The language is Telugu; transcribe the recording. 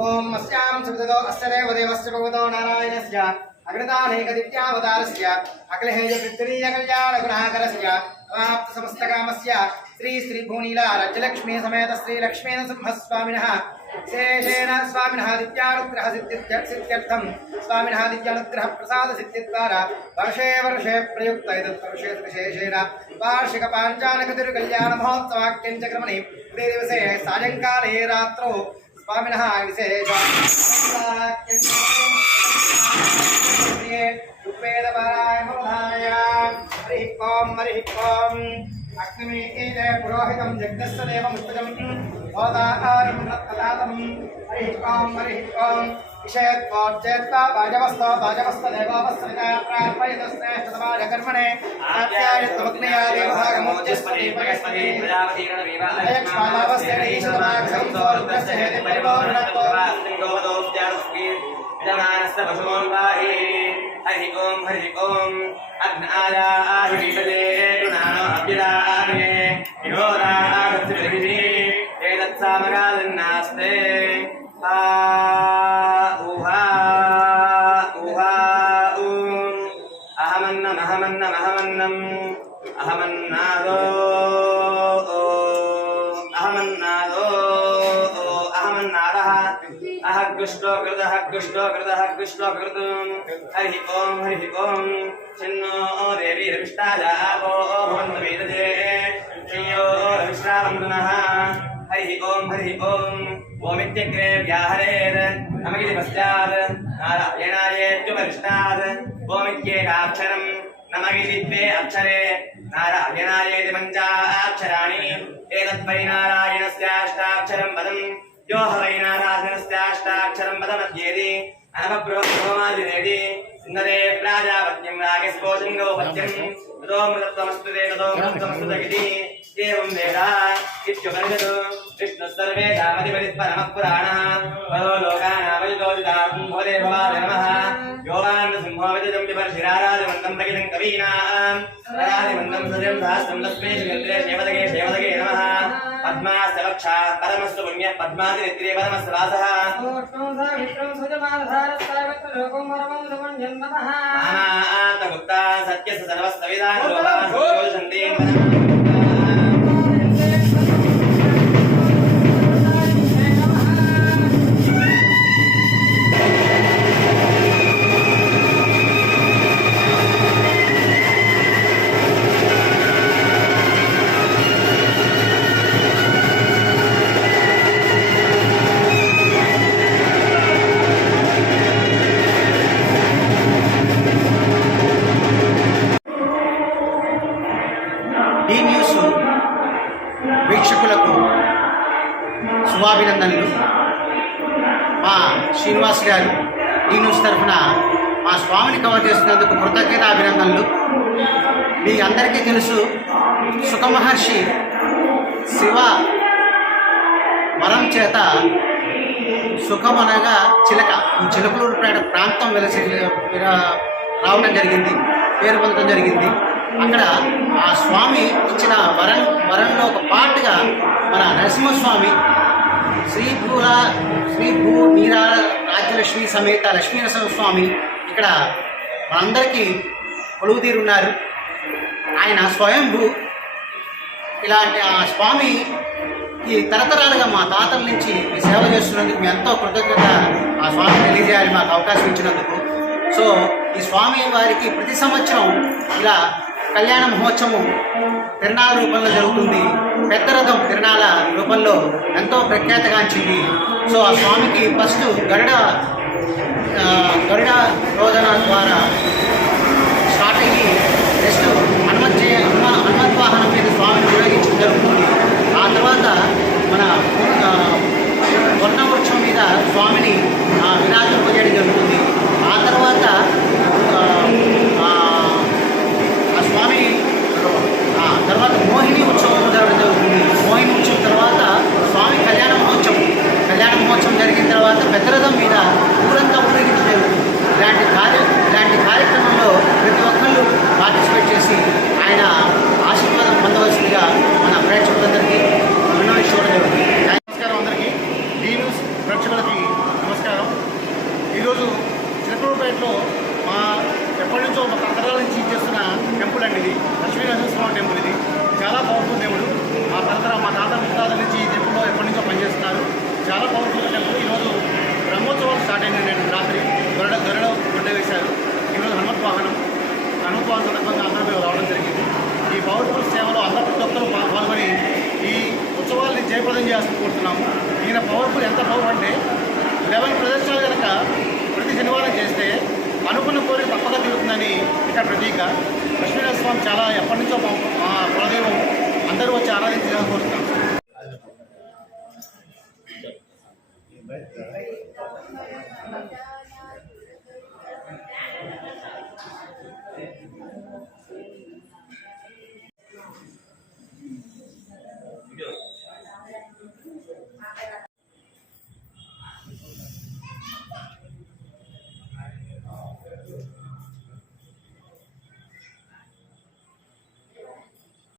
ఓం అస్యాం సుఖదో అస్యదేవ దేవస్య భగవతో నారాయణస్య అగ్రదానేకదిత్యావతారస్య అఖిలహేయ పృథ్వీయ కళ్యాణ గుణాకరస్య సమాప్త సమస్తకామస్య శ్రీ శ్రీ భూనీల రజ్యలక్ష్మీ సమేత శ్రీ లక్ష్మీన సింహస్వామినః శేషేణ స్వామిన దిత్యానుగ్రహ సిద్ధ్యర్థం స్వామిన దిత్యానుగ్రహ ప్రసాద సిద్ధిద్వారా వర్షే వర్షే ప్రయుక్త ఎతత్ వర్షే విశేషేణ వార్షిక పాంచానక తిరు కళ్యాణ మహోత్సవాఖ్యం చక్రమణి దివసే సాయంకాలే రాత్రौ స్వామిన విశేషేదరాయ హరి ఓం హరి ఓం అగ్నిమేకేన పురోహితం జగ్నస్త దేవ ముత్తజం. హోదాకారం హరి ఓం హరి ఓం विषयत्वाच्चेत्ता वाजवस्त वाजवस्त देवावस्त्रजा प्रार्पयतश्रेष्ठतमाय कर्मणे आत्यायत्वग्नया देवभागमोजस्पति पयस्पति अयक्ष्मालावस्तेन ईशतमाक्षं सोरुद्रस्य हेति परिपूर्णत्वम् हरि ओम हरि ओम अग्न आया आहिषदे गुणानो अभ्युदाने विहोरागतिभिः एतत्सामगादन्नास्ते आ అహమన్నమహమన్నమహమన్నం అహమన్నాదో అహమన్నాదో అహమన్నాద. అహగ్గుష్టో కృత హగ్గుష్టో కృత హగ్గుష్టో కృతం. హరి ఓం హరి ఓం. చిన్నో ఓ దేవి రవిష్టాజావో భవంతు వేదజే శ్రీయో రవిష్టావందన హరి ఓం హరి ఓం. ഭൂമിത്യഗ്രേ വ്യാഹരേത് നമകിതി പശ്ചാത് നാരായണായേറ്റു പരിഷ്ടാത് ഭൂമിക്കേ കാക്ഷരം നമകിതി ദ്വേ അക്ഷരേ നാരായണായേതി പഞ്ചാക്ഷരാണി ഏതത് വൈ നാരായണസ്യാഷ്ടാക്ഷരം പദം യോഹ വൈ നാരായണസ്യാഷ്ടാക്ഷരം പദമധ്യേതി അനവബ്രഹ്മമാതിരേതി സുന്ദരേ പ്രാജാപത്യം രാഗസ്പോഷം ഗോപത്യം തതോ മൃതത്വമസ്തുതേ തതോ മൃതത്വമസ്തുതകിതി ഏവം വേദ ഇത്യുപനിഷത് विष्णुः सर्वे धामधिपतिः पुराणः परो लोकानामयुतोदिताम् भवते भवाय नमः योगान् सिंहो विदितं विपर्शिराराजमन्दं प्रगितं कवीनाम् राजमन्दं सजं सहस्रं तस्मै श्रीगन्त्रे शेवदगे शेवदगे नमः पद्मास्य वक्षा परमस्तु पुण्यः पद्मादिनेत्रे परमस्य वासः नानान्तगुप्ता सत्यस्य सर्वस्तविदान् लोकाः सन्तोषन्ति శ్రీనివాస్ గారు ఈ న్యూస్ తరఫున మా స్వామిని కవర్ చేస్తున్నందుకు కృతజ్ఞత అభినందనలు మీ అందరికీ తెలుసు సుఖమహర్షి శివ వరం చేత సుఖమనగా చిలక. ఈ చిలకలూరు ప్రాంతం వెలసి రావడం జరిగింది పేరు పొందడం జరిగింది. అక్కడ ఆ స్వామి ఇచ్చిన వరం వరంలో ఒక పాటుగా మన నరసింహస్వామి శ్రీభూల శ్రీ సమేత లక్ష్మీ నరసింహస్వామి ఇక్కడ మనందరికీ కొలువు తీరున్నారు ఆయన స్వయంభూ ఇలాంటి ఆ స్వామి ఈ తరతరాలుగా మా తాతల నుంచి మీ సేవ చేస్తున్నందుకు ఎంతో కృతజ్ఞత ఆ స్వామి తెలియజేయాలి మాకు అవకాశం ఇచ్చినందుకు. సో ఈ స్వామి వారికి ప్రతి సంవత్సరం ఇలా కళ్యాణ మహోత్సవం తిరణాల రూపంలో జరుగుతుంది. పెద్ద రథం తిరణాల రూపంలో ఎంతో ప్రఖ్యాతగాంచింది. సో ఆ స్వామికి ఫస్ట్ గరుడ గరుడ రోదన ద్వారా స్టార్ట్ అయ్యి నెక్స్ట్ హనుమత్ జయ హనుమ హనుమత్ వాహనం మీద స్వామిని వినియోగించడం జరుగుతుంది. ఆ తర్వాత మన ఆ, వృక్షం మీద స్వామిని ఆ, విరాజింపజేయడం జరుగుతుంది ఆ తర్వాత ఆ, ఆ, ఆ స్వామి ఆ తర్వాత మోహిని ఉత్సవం జరగడం జరుగుతుంది మోహిని ఉత్సవం తర్వాత స్వామి కళ్యాణ మహోత్సవం కళ్యాణ మహోత్సవం జరిగిన తర్వాత పెద్దరథం మీద ఊరంతా ఊరేగించి జరుగుతుంది ఇలాంటి కార్య ఇలాంటి కార్యక్రమంలో ప్రతి ఒక్కళ్ళు పార్టిసిపేట్ చేసి ఆయన ఆశీర్వాదం పొందవలసిందిగా మన ప్రేక్షకులందరికీ విన్నవించుకోవడం జరుగుతుంది నమస్కారం అందరికీ డి న్యూస్ ప్రేక్షకులకి నమస్కారం ఈరోజు చిలకలూరుపేటలో మా ఎప్పటి నుంచో మా తరతరాల నుంచి చేస్తున్న టెంపుల్ అండి ఇది లక్ష్మీ నరసింహస్వామి టెంపుల్ ఇది చాలా పవర్ఫుల్ దేవుడు మా తరతర మా తాత ముత్తాతల నుంచి ఈ టెంపుల్లో ఎప్పటి నుంచో పనిచేస్తున్నారు చాలా పవర్ఫుల్ టెంపుల్ ఈరోజు బ్రహ్మోత్సవాలు స్టార్ట్ అయింది నేను రాత్రి గరుడ గరుడ గుడ్డ వేశారు ఈరోజు హనుమత్ వాహనం హనుమత్ వాహనం సందర్భంగా అందరూ రావడం జరిగింది ఈ పవర్ఫుల్ సేవలో అందరూ ప్రతి ఒక్కరూ పా- పాల్గొని ఈ ఉత్సవాల్ని జయప్రదం చేయాల్సి కోరుతున్నాము. ఈయన పవర్ఫుల్ ఎంత పవర్ అంటే లెవెన్ ప్రదర్శనలు కనుక ప్రతి శనివారం చేస్తే అనుకున్న కోరిక తప్పక తీరుతుందని ఇక్కడ ప్రతీక. లక్ష్మీనరస్వామి చాలా ఎప్పటి నుంచో మా మా కులదైవం. అందరూ వచ్చి ఆరాధించాలని కోరుతున్నాం.